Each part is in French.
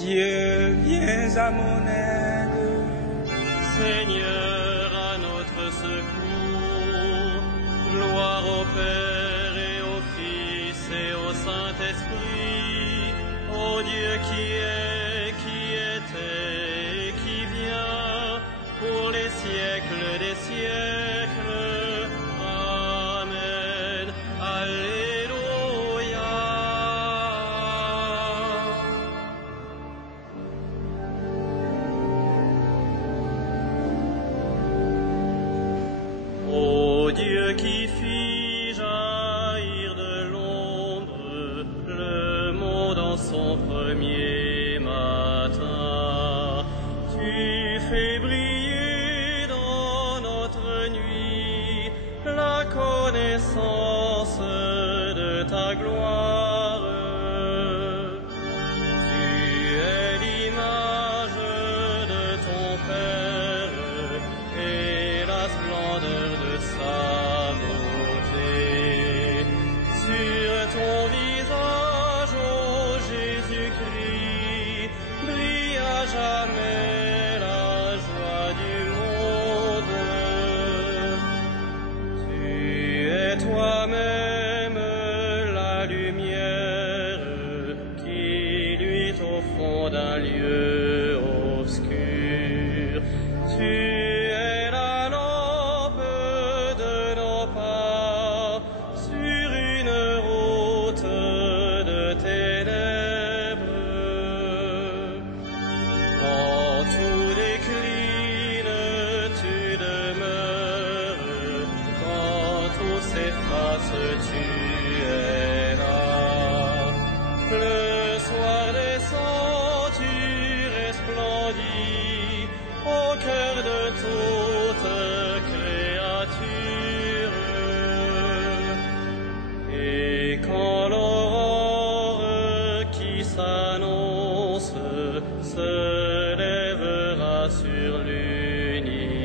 Dieu, viens à mon aide. Seigneur, à notre secours. Gloire au Père et au Fils et au Saint-Esprit, au Dieu qui est, qui était et qui vient, pour les siècles des siècles. Amen. Alléluia. Ô Dieu qui fit jaillir de l'ombre le monde en son premier matin, tu fais briller dans notre nuit la connaissance de ta gloire. Tu es l'image de ton Père et la splendeur de sa beauté. Sur ton visage, ô Jésus-Christ, brille à jamais la joie du monde. Tu es toi-même la lumière qui luit au fond d'un lieu obscur. Tu es la lampe de nos pas sur une route de ténèbres. Quand tout décline, tu demeures. Quand tout s'efface, tu es là. Le soir descend, tu resplendis au cœur de toute créature. Et quand l'aurore qui s'annonce se lèvera sur l'univers,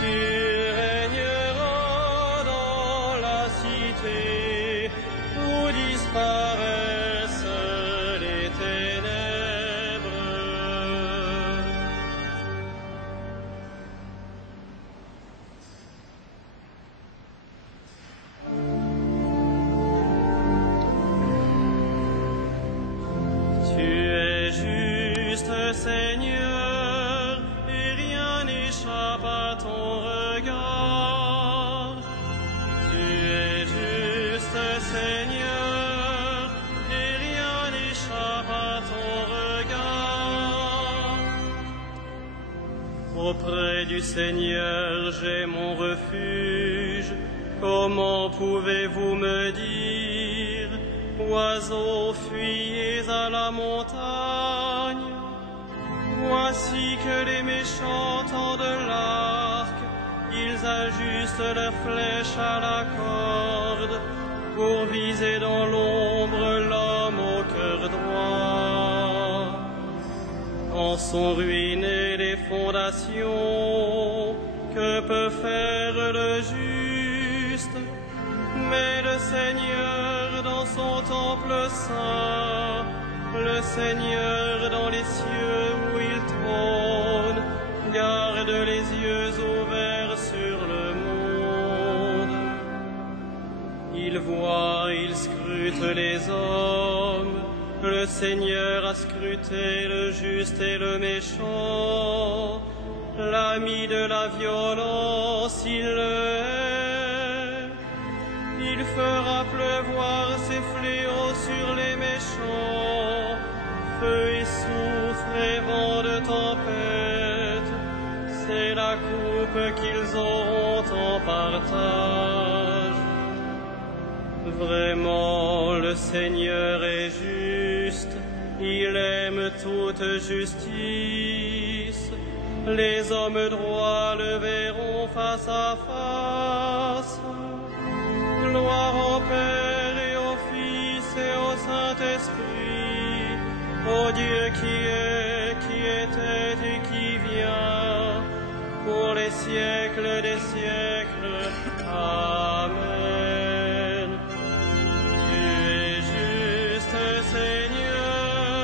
tu régneras dans la cité où disparaissent les ténèbres. Tu es juste, Seigneur, et rien n'échappe à ton regard. Tu es juste, Seigneur, et rien n'échappe à ton regard. Auprès du Seigneur, j'ai mon refuge. Comment pouvez-vous me dire, oiseaux, fuyez à la montagne? Voici que les méchants tendent l'arc, ils ajustent leurs flèches à la corde pour viser dans l'ombre l'homme au cœur droit. Quand sont ruinées les fondations, que peut faire le juste? Mais le Seigneur dans son temple saint, le Seigneur dans les cieux où il trône, garde les yeux ouverts sur le monde. Il voit, il scrute les hommes, le Seigneur a scruté le juste et le méchant, l'ami de la violence, il le hait. Il fera pleuvoir ses fléaux sur les méchants, feu et soufre et vent de tempête, c'est la coupe qu'ils auront en partage. Vraiment, le Seigneur est juste, il aime toute justice. Les hommes droits le verront face à face. Gloire au Père et au Fils et au Saint-Esprit, au Dieu qui est, qui était et qui vient, pour les siècles des siècles. Amen. Tu es juste, Seigneur,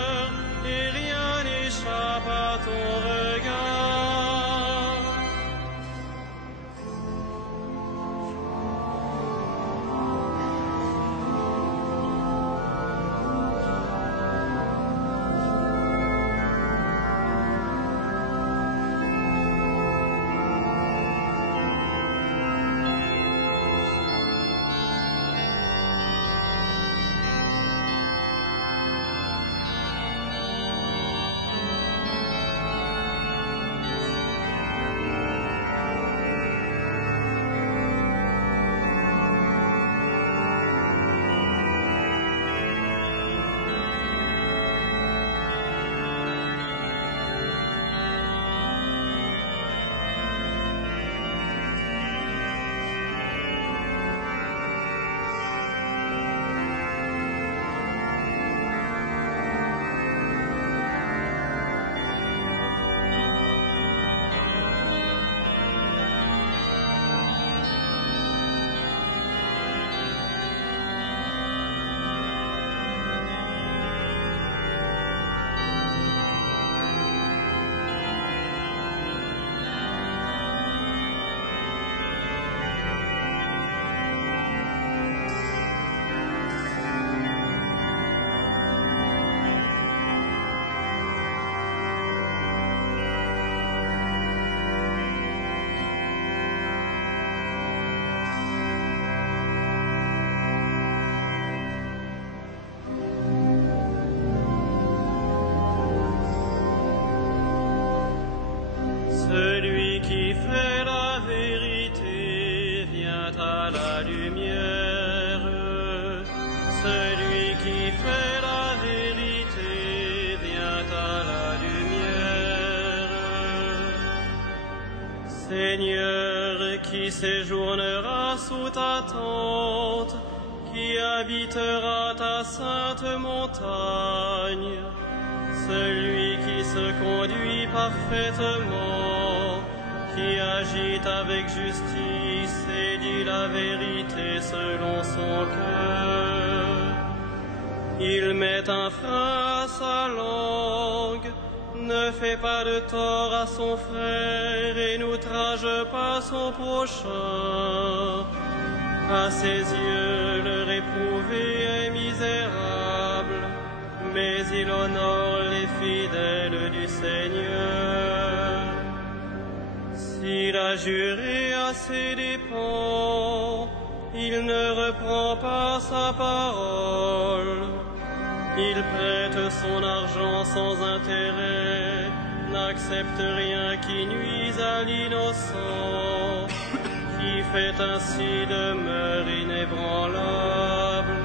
qui fait la vérité vient à la lumière. Celui qui fait la vérité vient à la lumière. Seigneur, qui séjournera sous ta tente, qui habitera ta sainte montagne, celui qui se conduit parfaitement, qui agit avec justice et dit la vérité selon son cœur. Il met un frein à sa langue, ne fait pas de tort à son frère et n'outrage pas son prochain. À ses yeux, le réprouvé est misérable, mais il honore les fidèles du Seigneur. S'il a juré à ses dépens, il ne reprend pas sa parole. Il prête son argent sans intérêt, n'accepte rien qui nuise à l'innocent, qui fait ainsi demeure inébranlable.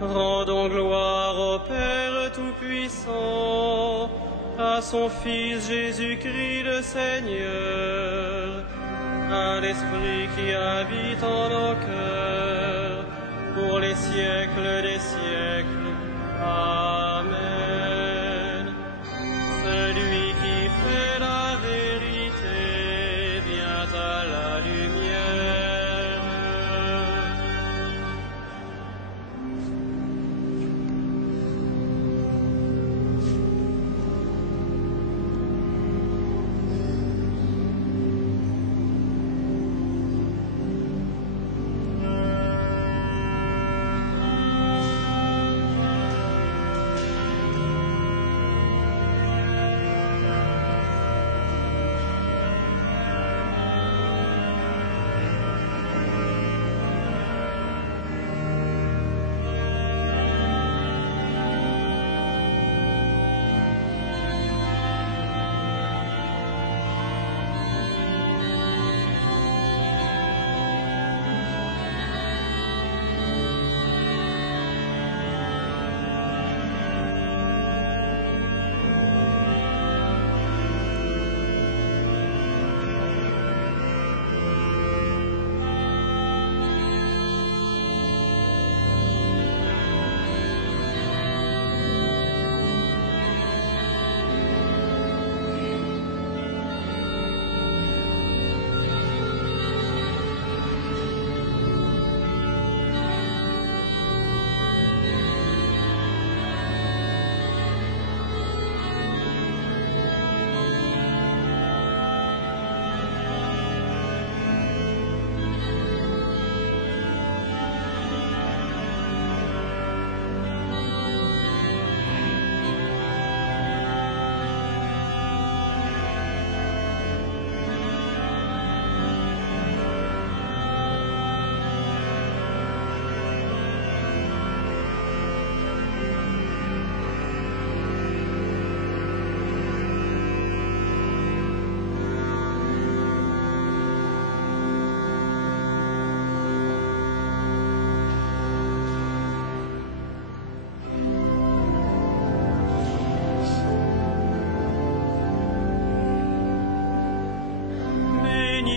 Rendons gloire au Père Tout-Puissant, à son Fils Jésus-Christ le Seigneur, à l'Esprit qui habite en nos cœurs, pour les siècles des siècles. Amen. Celui qui fait la vérité vient à la lumière.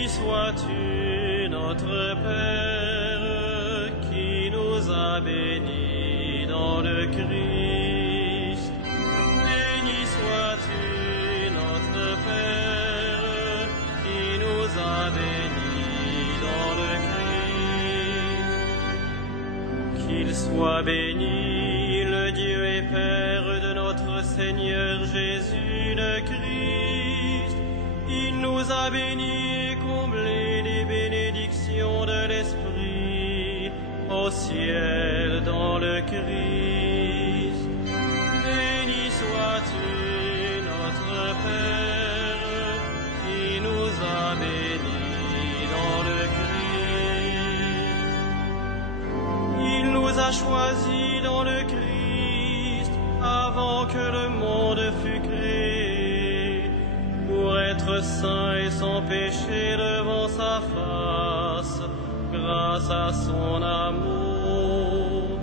Sois-tu notre Père qui nous a bénis dans le Christ. Béni sois-tu notre Père qui nous a bénis dans le Christ. Qu'il soit béni le Dieu et Père de notre Seigneur Jésus le Christ. Il nous a bénis et comblés des bénédictions de l'Esprit au ciel dans le Christ. Béni sois-tu notre Père qui nous a bénis dans le Christ. Il nous a choisis dans le Christ avant que le monde fût créé, pour être d'être saint et sans péché devant sa face, grâce à son amour.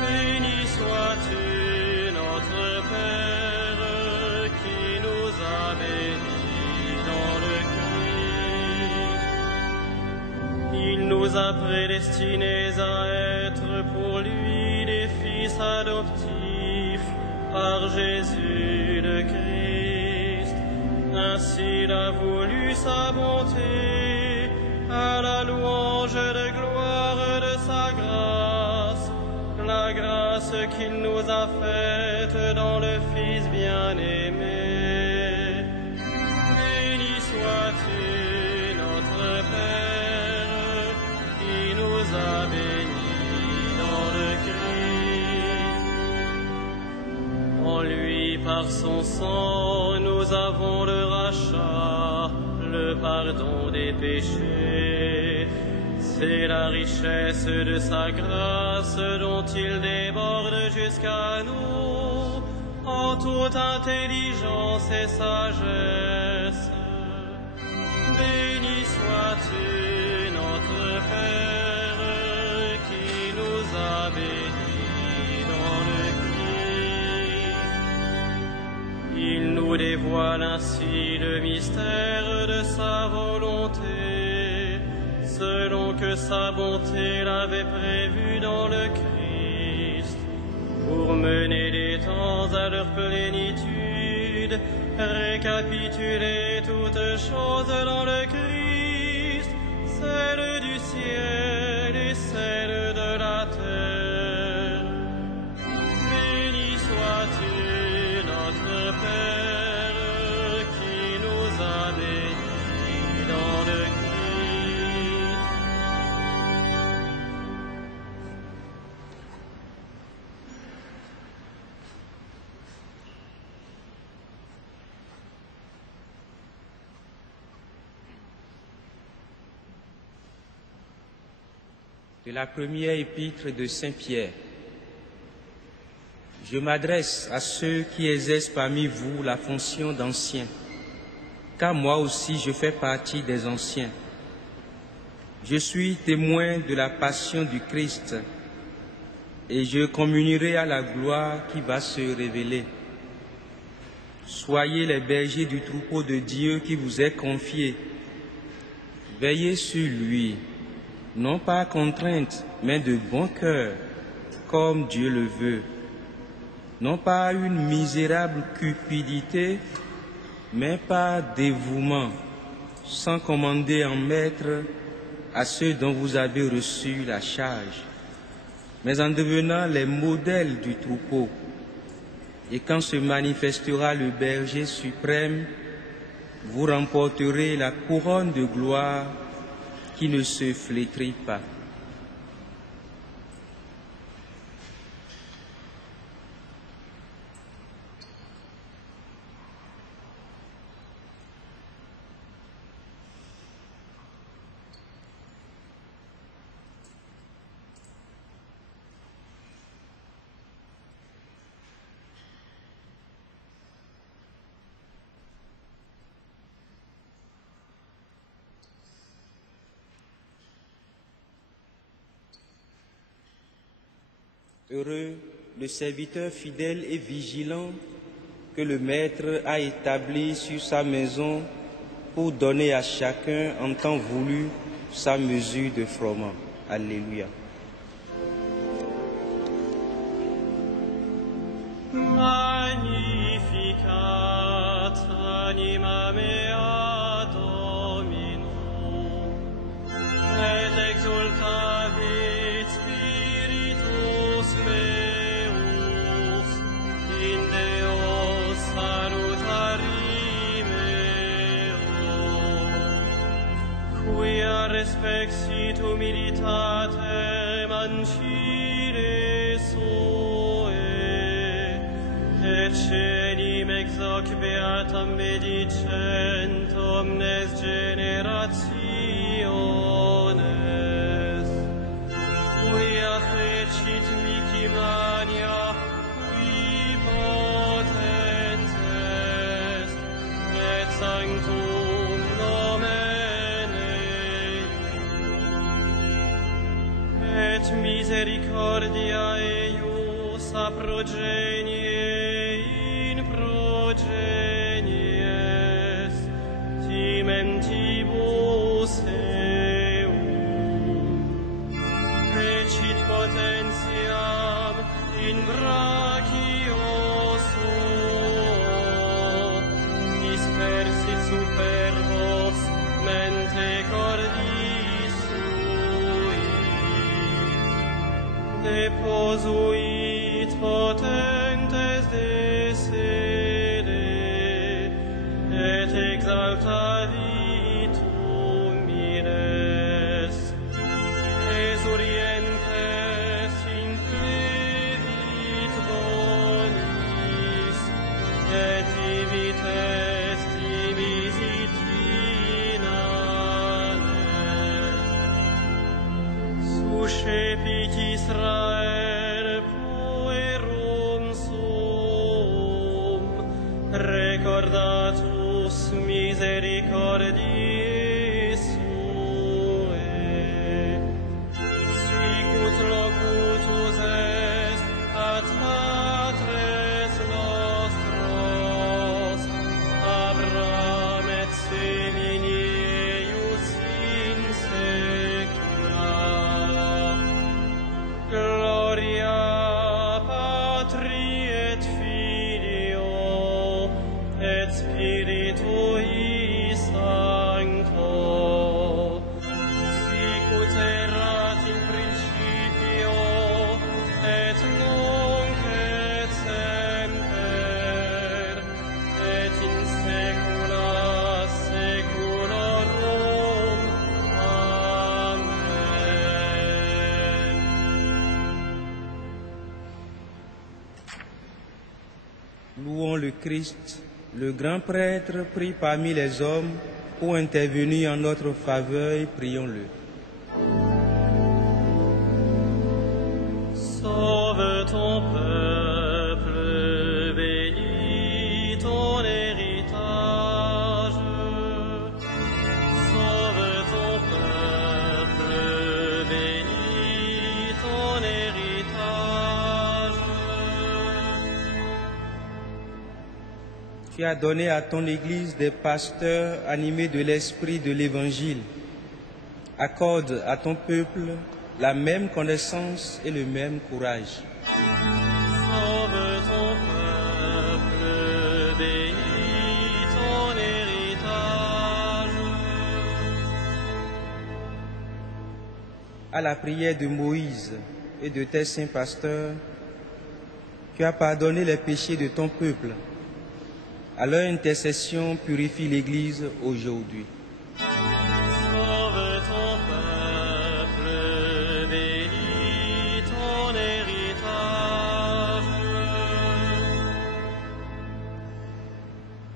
Béni sois-tu, notre Père, qui nous a bénis dans le Christ. Il nous a prédestinés à être pour lui des fils adoptifs par Jésus le Christ. Ainsi il a voulu sa bonté, à la louange de gloire de sa grâce, la grâce qu'il nous a faite dans le Fils bien-aimé. Béni sois-tu, notre Père, qui nous a bénis dans le Christ. En lui, par son sang, nous avons le rachat, le pardon des péchés. C'est la richesse de sa grâce dont il déborde jusqu'à nous, en toute intelligence et sagesse. Béni sois-tu, notre Père, qui nous a bénis dans le Christ. Il nous dévoile ainsi le mystère de sa volonté, selon que sa bonté l'avait prévu dans le Christ, pour mener les temps à leur plénitude, récapituler toutes choses dans le Christ, celles du ciel et celles de la terre. Béni sois-tu, notre Père, qui nous a bénis dans le Christ. De la première épître de Saint Pierre. Je m'adresse à ceux qui exercent parmi vous la fonction d'anciens, car moi aussi je fais partie des anciens. Je suis témoin de la passion du Christ et je communierai à la gloire qui va se révéler. Soyez les bergers du troupeau de Dieu qui vous est confié. Veillez sur lui, non par contrainte, mais de bon cœur, comme Dieu le veut. Non par une misérable cupidité, mais par dévouement, sans commander en maître à ceux dont vous avez reçu la charge, mais en devenant les modèles du troupeau. Et quand se manifestera le berger suprême, vous remporterez la couronne de gloire qui ne se flétrit pas. Heureux le serviteur fidèle et vigilant que le Maître a établi sur sa maison pour donner à chacun en temps voulu sa mesure de froment. Alléluia. Magnificat anima mea Domino, et exultavit spiritus meus in Deo salutari meo, quia respexit humilitatem ancide sue, et cenim ex hoc beatam medicent omnes generationes, quia fecit mihi mania, qui potens est, et sanctum misericordia eius a progenie in progenies, timentibus eum. Recit potentiam in brachio suo, dispersit superbos mente cordis sui, deposuit potentes de sede, et exaltavit humiles, exurientes implevit bonis, et divites divisitinanes. Suscepic Israel puerum sum, recordatus misericordiae suae. Sicut locutus est ad patres nostros, Abraham et semini eius in saecula. Gloria Patri et Filio et Spiritui Sancto, sicut erat in principio et nunc et semper et in saecula saeculorum. Amen. Louons le Christ, le grand prêtre pris parmi les hommes pour intervenir en notre faveur et prions-le. Sauve ton peuple, bénis ton héritage. Sauve ton peuple, bénis ton héritage. Tu as donné à ton Église des pasteurs animés de l'esprit de l'Évangile. Accorde à ton peuple la même connaissance et le même courage. Sauve ton peuple, bénis ton héritage. À la prière de Moïse et de tes saints pasteurs, tu as pardonné les péchés de ton peuple. À leur intercession, purifie l'Église aujourd'hui. Sauve ton peuple, bénis ton héritage.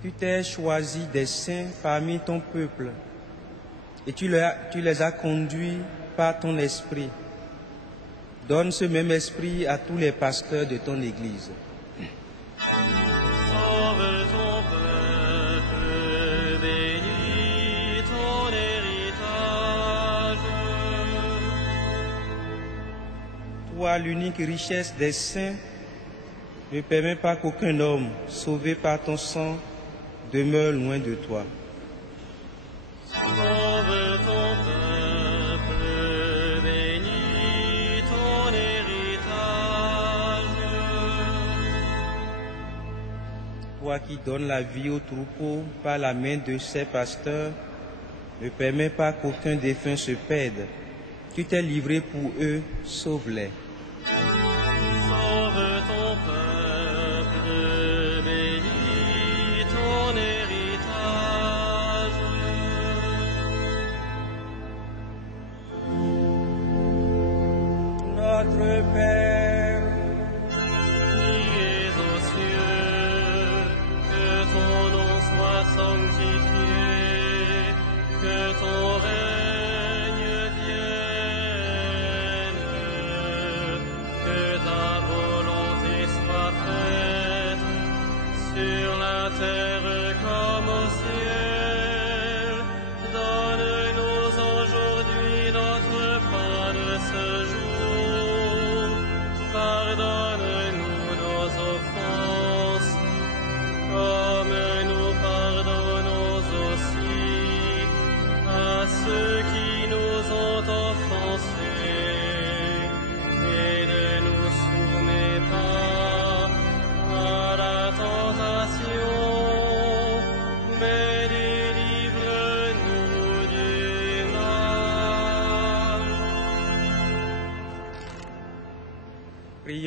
Tu t'es choisi des saints parmi ton peuple et tu les as conduits par ton esprit. Donne ce même esprit à tous les pasteurs de ton Église. Sauve ton peuple, bénis ton héritage. Toi, l'unique richesse des saints, ne permets pas qu'aucun homme, sauvé par ton sang, demeure loin de toi. Sauve ton peuple, bénis ton héritage. Toi qui donnes la vie au troupeau par la main de ses pasteurs, ne permets pas qu'aucun défunt se perde. Tu t'es livré pour eux, sauve-les. Sauve ton peuple, bénis ton héritage. Notre Père, Qui es aux cieux, que ton nom soit sanctifié, que ton règne vienne, que ta volonté soit faite sur la terre comme au ciel. Donne-nous aujourd'hui notre pain de ce jour.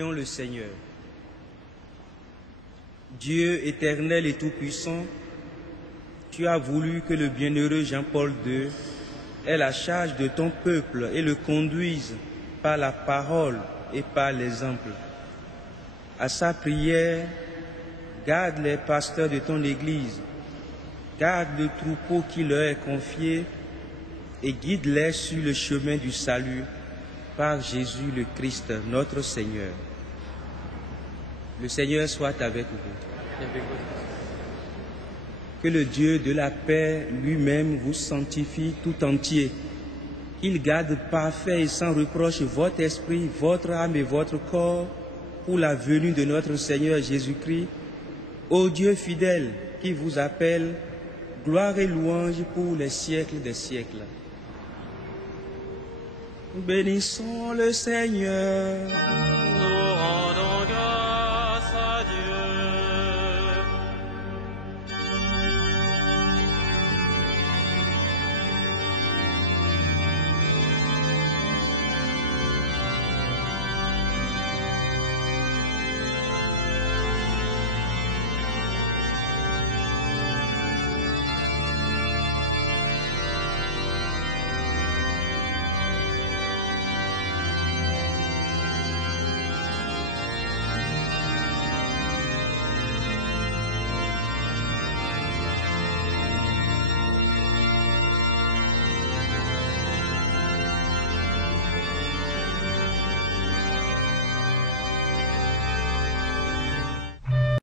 Prions le Seigneur. Dieu éternel et tout-puissant, tu as voulu que le bienheureux Jean-Paul II ait la charge de ton peuple et le conduise par la parole et par l'exemple. À sa prière, garde les pasteurs de ton Église, garde le troupeau qui leur est confié et guide-les sur le chemin du salut par Jésus le Christ, notre Seigneur. Le Seigneur soit avec vous. Que le Dieu de la paix lui-même vous sanctifie tout entier. Il garde parfait et sans reproche votre esprit, votre âme et votre corps pour la venue de notre Seigneur Jésus-Christ. Ô Dieu fidèle qui vous appelle, gloire et louange pour les siècles des siècles. Bénissons le Seigneur.